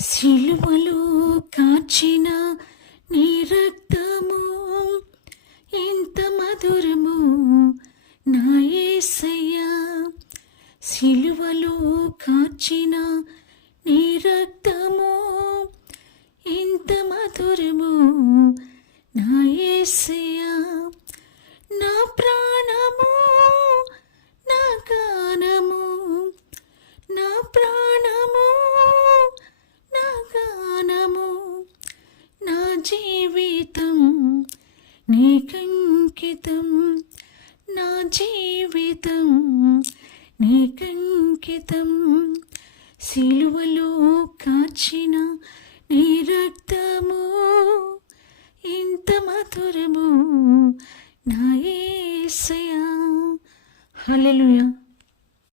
సిలువలో కాచిన నీ రక్తము ఎంత మధురము నా యేసయ్యా. సిలువలో కాచిన నీ రక్తము ఎంత మధురము నా యేసయ్యా. నా ప్రాణము నా గానము, నా ప్రాణము నా గానము, నా జీవితం నీకంకితం, నా జీవితం నీకంకితం. సిలువలో కాచిన నీ రక్తము ఇంత మధురము నా యేసయ్యా. హల్లెలూయా.